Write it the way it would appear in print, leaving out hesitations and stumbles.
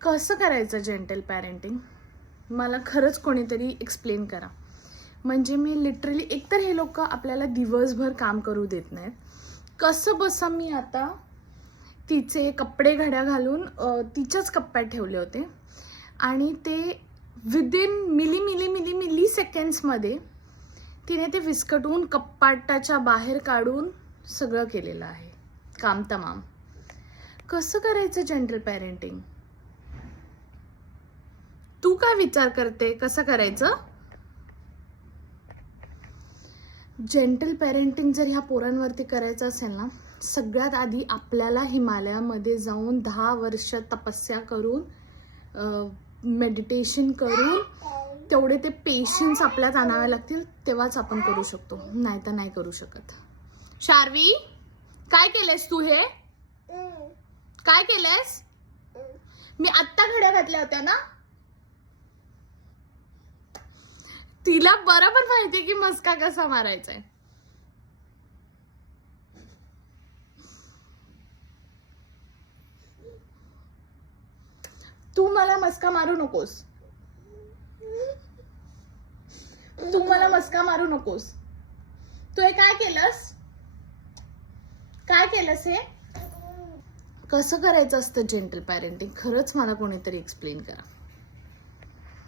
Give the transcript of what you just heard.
कसं करायचं gentle parenting? मला खरंच कोणीतरी एक्सप्लेन करा. म्हणजे मी लिटरली, एकतर हे लोक आपल्याला दिवसभर काम करू देत नाहीत. कसं बसं मी आता तिचे कपडे घड्या घालून तिच्याच कप्प्यात ठेवले होते आणि ते विदिन मिली सेकंड्समध्ये तिने ते विस्कटून कप्पाटाच्या बाहेर काढून सगळं केलेलं आहे, काम तमाम. कसं करायचं जेंटल पॅरेंटिंग? तू काय विचार करते कसं करायचं? जेंटल पॅरेंटिंग जर ह्या पोरांवरती करायचं असेल ना, सगळ्यात आधी आपल्याला हिमालयामध्ये जाऊन 10 वर्ष तपस्या करून मेडिटेशन करून तेवढे ते पेशन्स आपल्यात आणावे लागतील, तेव्हाच आपण करू शकतो, नाही तर नाही करू शकत. शार्वी, काय केलंस तू? हे काय केलंस? मी आत्ता घड्या घातल्या होत्या ना. तिला बरोबर माहिती की मस्का कसा मारायचा आहे. तू मला मस्का मारू नकोस. तू मला मस्का मारू नकोस. तू हे काय केलंस? काय केलंस? हे कसं करायचं असतं जेंटल पॅरेंटिंग? खरंच मला कोणीतरी एक्सप्लेन करा.